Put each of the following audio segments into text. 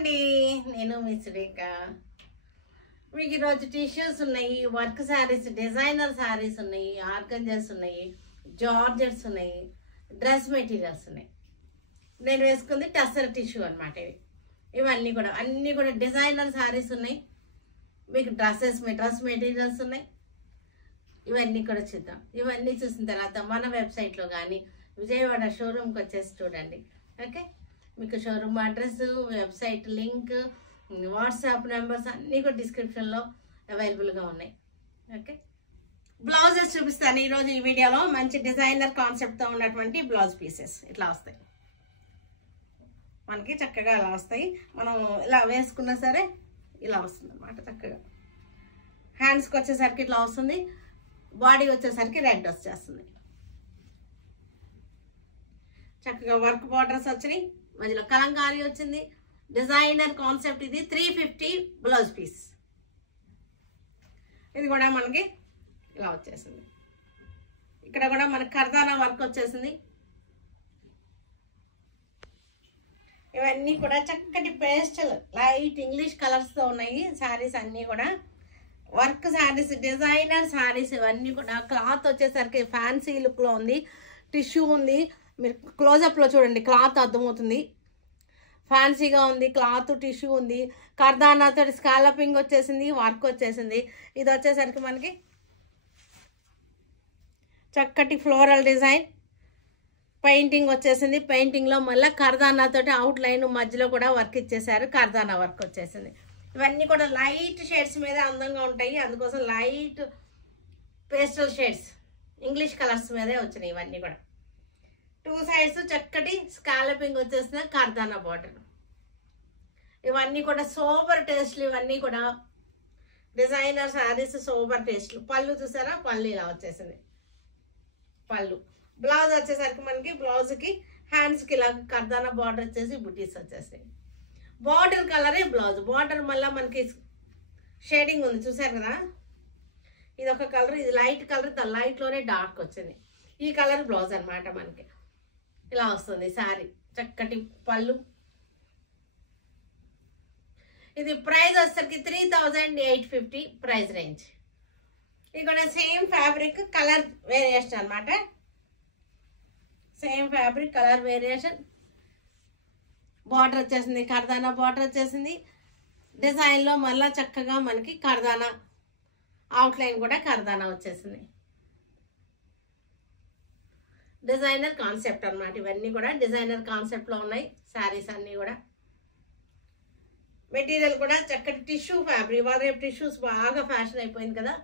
అండి, నేను మీ సురేఖ. మీకు ఈరోజు టిష్యూస్ ఉన్నాయి, వర్క్ శారీస్, డిజైనర్ శారీస్ ఉన్నాయి, ఆర్గంజాస్ ఉన్నాయి, జార్జెట్స్ ఉన్నాయి, డ్రెస్ మెటీరియల్స్ ఉన్నాయి. నేను వేసుకుంది టస్సర్ టిష్యూ అనమాట. ఇవన్నీ కూడా అన్నీ కూడా డిజైనర్ శారీస్ ఉన్నాయి. మీకు డ్రెస్ మెటీరియల్స్ ఉన్నాయి. ఇవన్నీ కూడా చూద్దాం. ఇవన్నీ చూసిన తర్వాత మన వెబ్సైట్లో కానీ విజయవాడ షోరూమ్కి వచ్చేసి చూడండి. ఓకే, మీకు showroom address, website link, WhatsApp numbers అన్నీ కూడా డిస్క్రిప్షన్లో అవైలబుల్గా ఉన్నాయి. ఓకే, బ్లౌజెస్ చూపిస్తాను ఈరోజు ఈ వీడియోలో. మంచి డిజైనర్ కాన్సెప్ట్తో ఉన్నటువంటి బ్లౌజ్ పీసెస్ ఇట్లా వస్తాయి. మనకి చక్కగా ఇలా వస్తాయి. మనం ఇలా వేసుకున్నా సరే ఇలా వస్తుంది అనమాట. చక్కగా హ్యాండ్స్కి వచ్చేసరికి ఇట్లా వస్తుంది, బాడీ వచ్చేసరికి రెడ్ వచ్చేస్తుంది. చక్కగా వర్క్ బార్డర్స్ వచ్చినాయి, మధ్యలో కలంకారీ వచ్చింది. డిజైనర్ కాన్సెప్ట్ ఇది. 350 బ్లౌజ్ పీస్. ఇది కూడా మనకి ఇలా వచ్చేసింది. ఇక్కడ కూడా మనకి కర్దానా వర్క్ వచ్చేసింది. ఇవన్నీ కూడా చక్కటి పేస్టల్ లైట్ ఇంగ్లీష్ కలర్స్తో ఉన్నాయి శారీస్ అన్నీ కూడా. వర్క్ శారీస్, డిజైనర్ శారీస్ ఇవన్నీ కూడా. క్లాత్ వచ్చేసరికి ఫ్యాన్సీ లుక్లో ఉంది. టిష్యూ ఉంది, మీరు క్లోజప్లో చూడండి, క్లాత్ అర్థమవుతుంది. ఫ్యాన్సీగా ఉంది, క్లాత్ టిష్యూ ఉంది. కర్దానాతో స్కాలపింగ్ వచ్చేసింది, వర్క్ వచ్చేసింది. ఇది వచ్చేసరికి మనకి చక్కటి ఫ్లోరల్ డిజైన్ పెయింటింగ్ వచ్చేసింది. పెయింటింగ్లో మళ్ళీ కర్దానాతో అవుట్ లైన్ మధ్యలో కూడా వర్క్ ఇచ్చేసారు. కర్దానా వర్క్ వచ్చేసింది. ఇవన్నీ కూడా లైట్ షేడ్స్ మీద అందంగా ఉంటాయి. అందుకోసం light pastel shades English colours మీదే వచ్చినాయి. ఇవన్నీ కూడా 2 సైడ్స్ చక్కటి స్కాలపింగ్ వచ్చేసిన కర్దానా బార్డర్. ఇవన్నీ కూడా సోబర్ టేస్ట్లు. ఇవన్నీ కూడా డిజైనర్ శారీస్, సోబర్ టేస్ట్లు. పళ్ళు చూసారా, పళ్ళు ఇలా వచ్చేసింది. పళ్ళు బ్లౌజ్ వచ్చేసరికి మనకి బ్లౌజ్కి హ్యాండ్స్కి ఇలా కర్దానా బార్డర్ వచ్చేసి బుటీస్ వచ్చేసాయి. బార్డర్ కలరే బ్లౌజ్. బార్డర్ మళ్ళీ మనకి షేడింగ్ ఉంది, చూసారు కదా. ఇది ఒక కలర్, ఇది లైట్ కలర్, లైట్లోనే డార్క్ వచ్చింది. ఈ కలర్ బ్లౌజ్ అనమాట. మనకి ఇలా వస్తుంది శారీ. చక్కటి పళ్ళు. ఇది ప్రైస్ వచ్చేసరికి 3850 ప్రైస్ రేంజ్. ఇది కూడా సేమ్ ఫ్యాబ్రిక్, కలర్ వేరియేషన్ అనమాట. Same fabric, colour variation. Border వచ్చేసింది, కర్దానా బార్డర్ వచ్చేసింది. డిజైన్లో మళ్ళీ చక్కగా మనకి కర్దానా అవుట్లైన్ కూడా కర్దానా వచ్చేసింది. డిజైనర్ కాన్సెప్ట్ అనమాట. ఇవన్నీ కూడా డిజైనర్ కాన్సెప్ట్లో ఉన్నాయి శారీస్ అన్నీ కూడా. మెటీరియల్ కూడా చక్కటి టిష్యూ ఫ్యాబ్రిక్. ఇవాళ రేపు టిష్యూస్ బాగా ఫ్యాషన్ అయిపోయింది కదా,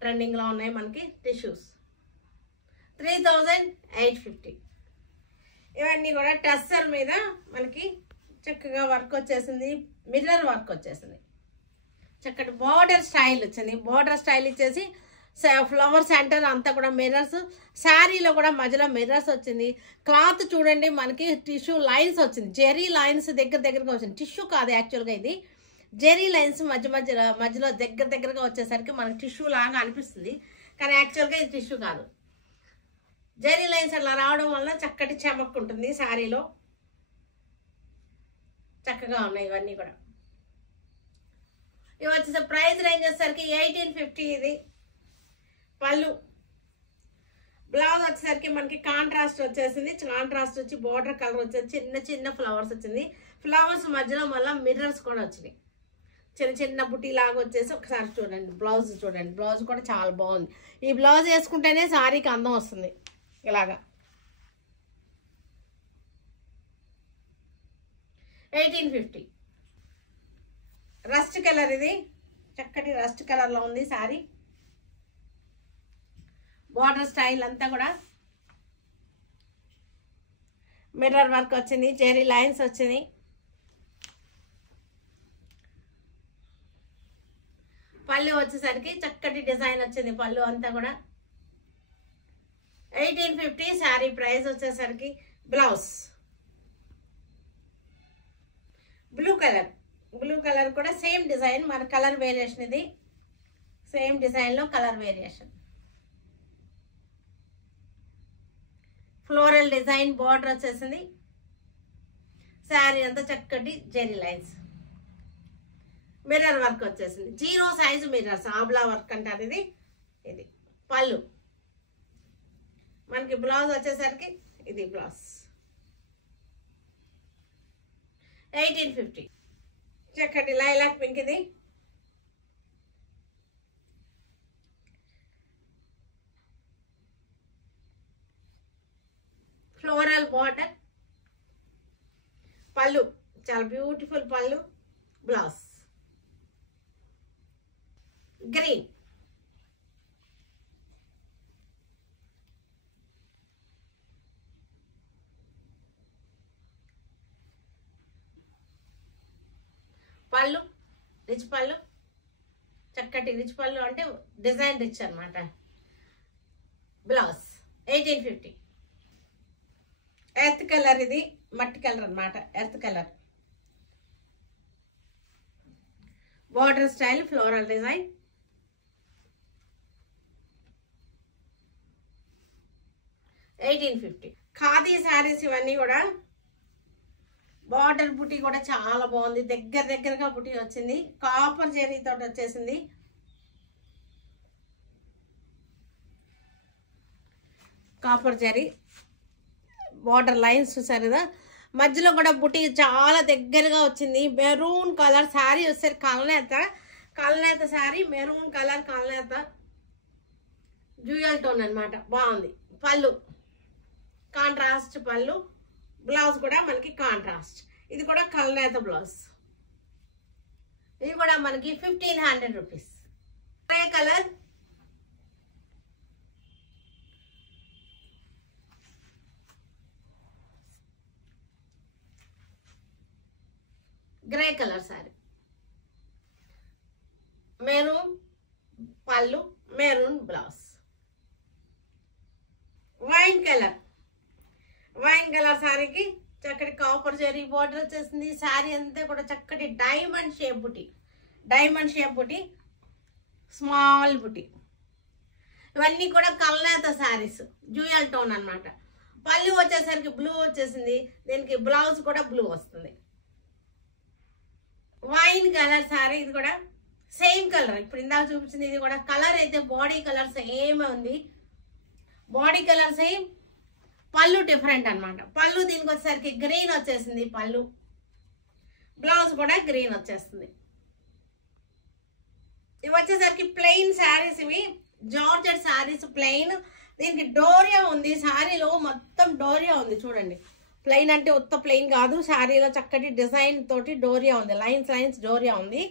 ట్రెండింగ్లో ఉన్నాయి మనకి టిష్యూస్. 3850. ఇవన్నీ కూడా టస్సర్ మీద మనకి చక్కగా వర్క్ వచ్చేసింది. మిర్రర్ వర్క్ వచ్చేసింది. చక్కటి బార్డర్ స్టైల్ వచ్చింది. బార్డర్ స్టైల్ ఇచ్చేసి ఫ్లవర్ సెంటర్ అంతా కూడా మిర్రర్స్. శారీలో కూడా మధ్యలో మిర్రర్స్ వచ్చింది. క్లాత్ చూడండి, మనకి టిష్యూ లైన్స్ వచ్చింది. జెరీ లైన్స్ దగ్గరగా వచ్చింది. టిష్యూ కాదు యాక్చువల్గా, ఇది జెరీ లైన్స్ మధ్యలో దగ్గరగా వచ్చేసరికి మనకి టిష్యూ లాగా అనిపిస్తుంది, కానీ యాక్చువల్గా ఇది టిష్యూ కాదు. జెరీ లైన్స్ అలా రావడం వల్ల చక్కటి చెమక్ ఉంటుంది శారీలో. చక్కగా ఉన్నాయి ఇవన్నీ కూడా. ఇవి వచ్చేసి ప్రైస్ రేంజ్ వచ్చేసరికి 1850. ఇది పళ్ళు. బ్లౌజ్ వచ్చేసరికి మనకి కాంట్రాస్ట్ వచ్చేసింది. కాంట్రాస్ట్ వచ్చి బార్డర్ కలర్ వచ్చేసి చిన్న ఫ్లవర్స్ వచ్చింది. ఫ్లవర్స్ మధ్యలో మళ్ళీ మిర్రర్స్ కూడా వచ్చినాయి. చిన్న బుటీ లాగా వచ్చేసి ఒకసారి చూడండి. బ్లౌజ్ చూడండి, బ్లౌజ్ కూడా చాలా బాగుంది. ఈ బ్లౌజ్ వేసుకుంటేనే శారీకి అందం వస్తుంది. ఇలాగా 1850. Rust colour. ఇది చక్కటి రస్ట్ కలర్లో ఉంది శారీ. బార్డర్ స్టైల్ అంతా కూడా మిర్రర్ వర్క్ వచ్చింది. జెరీ లైన్స్ వచ్చింది. పళ్ళు వచ్చేసరికి చక్కటి డిజైన్ వచ్చింది. పళ్ళు అంతా కూడా 1850 శారీ ప్రైస్ వచ్చేసరికి. బ్లౌజ్ బ్లూ కలర్ కూడా సేమ్ డిజైన్. మన కలర్ వేరియేషన్. ఇది సేమ్ డిజైన్లో colour variation. Floral design border వచ్చేసింది. శారీ అంతా చక్కటి జెరీ లైన్స్, మిర్రర్ వర్క్ వచ్చేసింది. 0 సైజు మిర్రర్స్, ఆబ్లా వర్క్ అంటారు ఇది. ఇది పళ్ళు. మనకి బ్లౌజ్ వచ్చేసరికి ఇది బ్లౌజ్ 1850. చక్కటి లైలాక్ పింక్ ఇది. ఫ్లోరల్ బార్డర్, పళ్ళు చాలా బ్యూటిఫుల్ పళ్ళు, బ్లౌజ్ గ్రీన్. పళ్ళు రిచ్ పళ్ళు, చక్కటి రిచ్ పళ్ళు అంటే డిజైన్ రిచ్ అనమాట. బ్లౌజ్ 1850. ఎర్త్ కలర్ ఇది, మట్టి కలర్ అనమాట. Earth colour border style floral design. $1850. Khadi saris ఇవన్నీ కూడా. బార్డర్ బుటీ కూడా చాలా బాగుంది, దగ్గరగా బుటీ వచ్చింది. కాపర్ జరీ తోటి వచ్చేసింది. కాపర్ జరీ బార్డర్ లైన్స్ చూసారుగా, మధ్యలో కూడా బుటీ చాలా దగ్గరగా వచ్చింది. మెరూన్ కలర్ శారీ వచ్చేసరి కలనేత శారీ, మెరూన్ కలర్ కలనేత డ్యూయల్ టోన్ అనమాట. బాగుంది. పళ్ళు కాంట్రాస్ట్ పళ్ళు, బ్లౌజ్ కూడా మనకి కాంట్రాస్ట్. ఇది కూడా కలనేత బ్లౌజ్. ఇది కూడా మనకి 1500 rupees. Grey colour, grey colour sorry, maroon పళ్ళు, మెరూన్ బ్లౌజ్. వైన్ కలర్ సారీకి చక్కటి కాపర్ జరీ బార్డర్ వచ్చేసింది. శారీ అంతా కూడా చక్కటి డైమండ్ షేప్ బుటీ, స్మాల్ బుటీ. ఇవన్నీ కూడా కలనేత శారీస్, డ్యూయల్ టోన్ అనమాట. పళ్ళు వచ్చేసరికి బ్లూ వచ్చేసింది, దీనికి బ్లౌజ్ కూడా బ్లూ వస్తుంది. వైన్ కలర్ శారీ, ఇది కూడా సేమ్ కలర్, ఇప్పుడు ఇందాక చూపించింది. ఇది కూడా కలర్ అయితే బాడీ కలర్ సేమ్ ఉంది, బాడీ కలర్ సేమ్, పళ్ళు డిఫరెంట్ అనమాట. పళ్ళు దీనికి వచ్చేసరికి గ్రీన్ వచ్చేసింది పళ్ళు, బ్లౌజ్ కూడా గ్రీన్ వచ్చేస్తుంది. ఇవి వచ్చేసరికి ప్లెయిన్ శారీస్, ఇవి జార్జెట్ శారీస్ ప్లెయిన్. దీనికి డోరియా ఉంది, శారీలో మొత్తం డోరియా ఉంది చూడండి. ప్లెయిన్ అంటే ఉత్త ప్లెయిన్ కాదు, శారీలో చక్కటి డిజైన్ తోటి డోరియా ఉంది, లైన్స్ డోరియా ఉంది.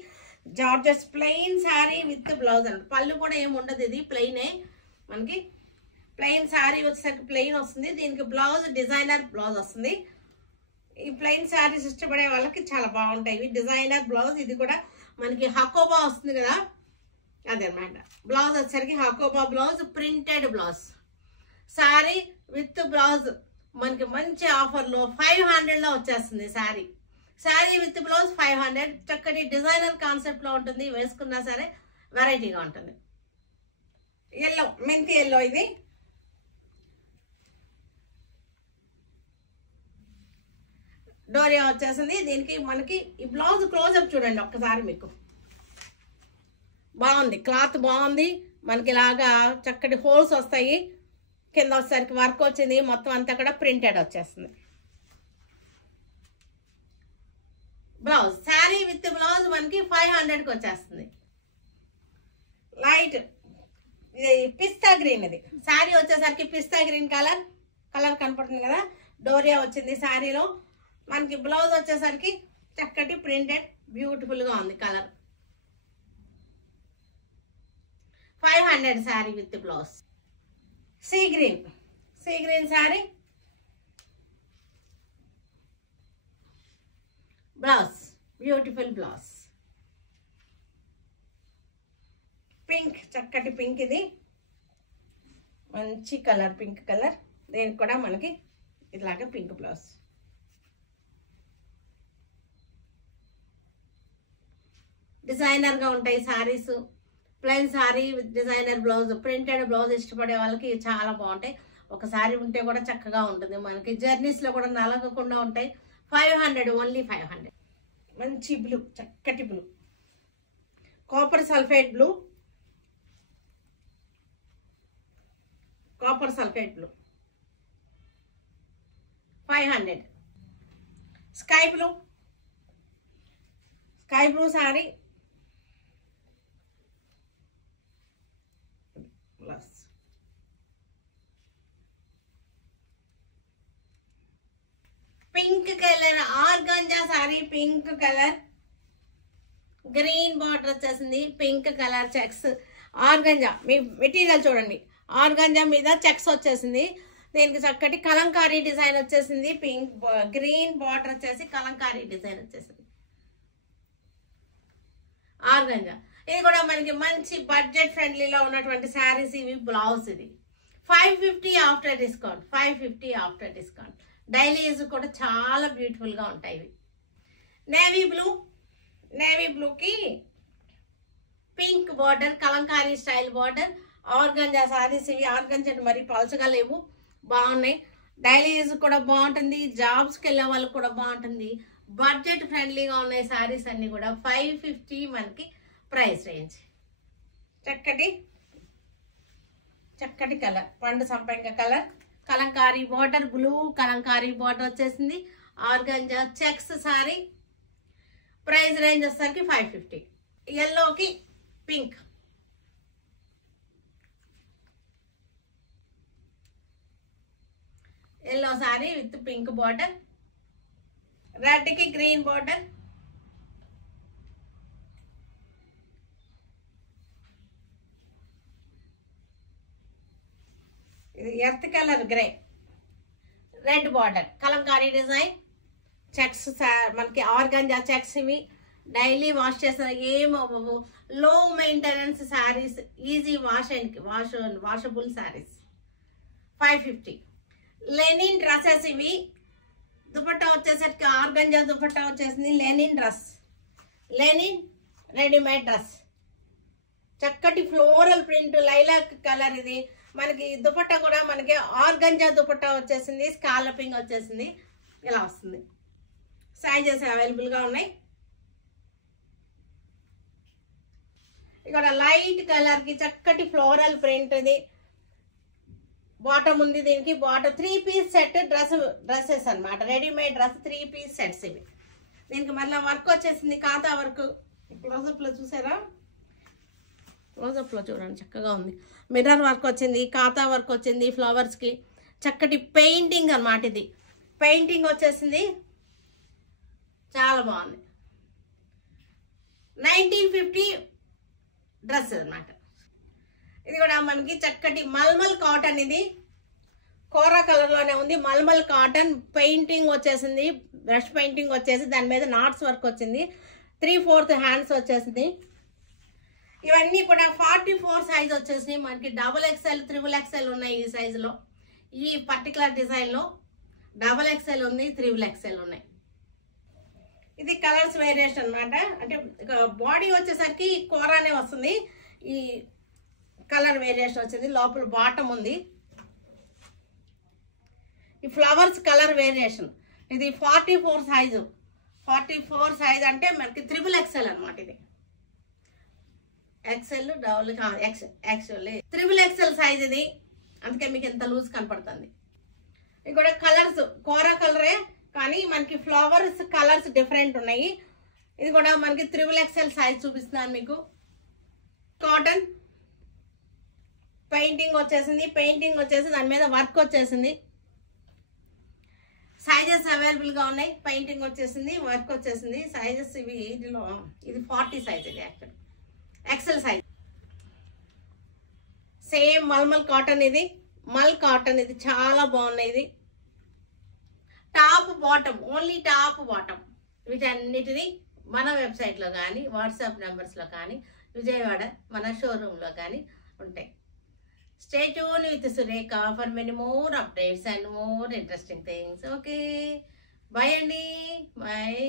Georgette plain sari with blouse అండి. పళ్ళు కూడా ఏమి ఉండదు, ఇది ప్లెయినే. మనకి ప్లెయిన్ శారీ వచ్చేసరికి ప్లెయిన్ వస్తుంది, దీనికి బ్లౌజ్ డిజైనర్ బ్లౌజ్ వస్తుంది. ఈ ప్లెయిన్ శారీస్ ఇష్టపడే వాళ్ళకి చాలా బాగుంటాయి ఇవి, డిజైనర్ బ్లౌజ్. ఇది కూడా మనకి హకోబా వస్తుంది కదా, అదనమాట. బ్లౌజ్ వచ్చేసరికి Hakoba blouse, printed blouse. Sari with blouse మనకి మంచి ఆఫర్లో 500లో వచ్చేస్తుంది శారీ. Sari with blouse 500. చక్కటి డిజైనర్ కాన్సెప్ట్లో ఉంటుంది, వేసుకున్నా సరే వెరైటీగా ఉంటుంది. ఎల్లో, మెంతి ఎల్లో, ఇది డోరియా వచ్చేసింది. దీనికి మనకి ఈ బ్లౌజ్ క్లోజప్ చూడండి ఒక్కసారి, మీకు బాగుంది, క్లాత్ బాగుంది. మనకి ఇలాగా చక్కటి హోల్స్ వస్తాయి, కింద వచ్చేసరికి వర్క్ వచ్చింది, మొత్తం అంతా కూడా ప్రింటెడ్ వచ్చేస్తుంది. బ్లౌజ్ శారీ విత్ బ్లౌజ్ మనకి 500కి వచ్చేస్తుంది. లైట్ పిస్తా గ్రీన్, ఇది శారీ వచ్చేసరికి పిస్తా గ్రీన్ కలర్ కనపడుతుంది కదా, డోరియా వచ్చింది శారీలో. మనకి బ్లౌజ్ వచ్చేసరికి చక్కటి ప్రింటెడ్ బ్యూటిఫుల్గా ఉంది colour. 500 sari with blouse. Sea green sari, blouse beautiful blouse. Pink, చక్కటి పింక్, ఇది మంచి కలర్, పింక్ కలర్. దీనికి కూడా మనకి ఇలాగే పింక్ బ్లౌజ్. డిజైనర్గా ఉంటాయి saris. Plain sari with designer blouse, printed blouse ఇష్టపడే వాళ్ళకి చాలా బాగుంటాయి. ఒక శారీ ఉంటే కూడా చక్కగా ఉంటుంది. మనకి జర్నీస్లో కూడా నలగకుండా ఉంటాయి. 500, ఓన్లీ 500. మంచి బ్లూ, చక్కటి blue, copper sulphate blue, copper sulphate blue 500. Sky blue, sky blue sorry plus pink colour organza sorry, pink colour, green border వచ్చేసింది, పింక్ కలర్ చెక్స్ ఆర్గాంజా. మీ మెటీరియల్ చూడండి, ఆర్గాంజా మీద చెక్స్ వచ్చేసింది. దీనికి చక్కటి కలంకారీ డిజైన్ వచ్చేసింది. Pink green border వచ్చేసి Kalamkari design వచ్చేసింది. Organza ఇది కూడా మనకి మంచి బడ్జెట్ ఫ్రెండ్లీలో ఉన్నటువంటి శారీస్ ఇవి. బ్లౌజ్ ఇది 550 after discount, 550 after discount. Daily use కూడా చాలా బ్యూటిఫుల్గా ఉంటాయి ఇవి. నేవీ బ్లూ, నేవీ బ్లూకి pink border, Kalamkari style border, organza saris ఇవి. ఆర్గాంజా మరి పలుచగా లేవు, బాగున్నాయి. డైలీ యూజ్ కూడా బాగుంటుంది, జాబ్స్కి వెళ్ళే వాళ్ళకి కూడా బాగుంటుంది. బడ్జెట్ ఫ్రెండ్లీగా ఉన్నాయి సారీస్ అన్ని కూడా. 550 మనకి ప్రైస్ రేంజ్. చక్కటి చక్కటి కలర్, పండు సంపంగ colour, Kalamkari border, blue Kalamkari border వచ్చేసింది. Organza checks sari. Price range వచ్చేసరికి 550. ఎల్లోకి pink, yellow sari with pink border, red కి గ్రీన్ బార్డర్, ఇది earth colour grey, red border, Kalamkari design, checks మనకి ఆర్గాంజా చెక్స్ ఇవి. డైలీ వాష్ చేసిన ఏమవ్వవు, low maintenance saris, easy wash and washable saris. 550. Linen dresses ఇవి. దుపట్టా వచ్చేసరికి ఆర్గాంజా దుపట్టా వచ్చేసింది. Linen dress, linen readymade dress, చక్కటి ఫ్లోరల్ ప్రింట్, లైలాక్ కలర్ ఇది. మనకి దుపట్టా కూడా మనకి ఆర్గాంజా దుపట్టా వచ్చేసింది, స్కాలపింగ్ వచ్చేసింది, ఇలా వస్తుంది. సైజెస్ అవైలబుల్గా ఉన్నాయి. ఇక్కడ లైట్ కలర్కి చక్కటి ఫ్లోరల్ ప్రింట్ ఇది. బాటమ్ ఉంది దీనికి. బాటమ్ 3 పీస్ సెట్ డ్రెస్సెస్ అనమాట. రెడీమేడ్ డ్రెస్ 3 పీస్ సెట్స్ ఇవి. దీనికి మళ్ళీ వర్క్ వచ్చేసింది, కాంతా వర్క్. క్లోజప్లో చూసారా, క్లోజప్లో చూడండి చక్కగా ఉంది. మిర్రర్ వర్క్ వచ్చింది, కాంతా వర్క్ వచ్చింది, ఫ్లవర్స్కి చక్కటి పెయింటింగ్ అనమాట. ఇది పెయింటింగ్ వచ్చేసింది, చాలా బాగుంది. 1950 డ్రెస్ అనమాట. ఇది కూడా మనకి చక్కటి మల్మల్ కాటన్. ఇది కోరా కలర్లోనే ఉంది. మల్మల్ కాటన్ పెయింటింగ్ వచ్చేసింది, బ్రష్ పెయింటింగ్ వచ్చేసి దాని మీద నాట్స్ వర్క్ వచ్చింది. 3/4 హ్యాండ్స్ వచ్చేసింది. ఇవన్నీ కూడా 44 సైజ్ వచ్చేసి మనకి. XXL, XXL ఉన్నాయి ఈ సైజులో. ఈ పర్టికులర్ డిజైన్లో XXL ఉంది, XXL ఉన్నాయి. ఇది కలర్స్ వేరియేషన్ అనమాట. అంటే బాడీ వచ్చేసరికి కోరానే వస్తుంది. ఈ కలర్ వేరియేషన్ వచ్చింది. లోపల బాటమ్ ఉంది. ఈ ఫ్లవర్స్ కలర్ వేరియేషన్. ఇది 44 సైజు. 44 సైజ్ అంటే మనకి XXL అనమాట. ఇది XL double actually XXL size ఇది. అందుకే మీకు ఎంత లూజ్ కనపడుతుంది. ఇది కూడా కలర్స్ కోరా కలరే, కానీ మనకి ఫ్లవర్స్ కలర్స్ డిఫరెంట్ ఉన్నాయి. ఇది కూడా మనకి XXL సైజ్ చూపిస్తున్నాను మీకు. కాటన్ పెయింటింగ్ వచ్చేసింది. పెయింటింగ్ వచ్చేసి దాని మీద వర్క్ వచ్చేసింది. సైజెస్ అవైలబుల్గా ఉన్నాయి. పెయింటింగ్ వచ్చేసింది, వర్క్ వచ్చేసింది. సైజెస్ ఇవి ఇదిలో ఇది 40 సైజ్. ఇది actual XL size. Same mulmul cotton. ఇది మల్ కాటన్. ఇది చాలా బాగున్నాయి. ఇది top bottom, only top bottom. వీటన్నిటిని మన వెబ్సైట్లో కానీ వాట్సాప్ నెంబర్స్లో కానీ విజయవాడ మన షోరూంలో కానీ ఉంటాయి. Stay tuned with Surekha for many more updates and more interesting things. Okay. Bye, Andy. Bye.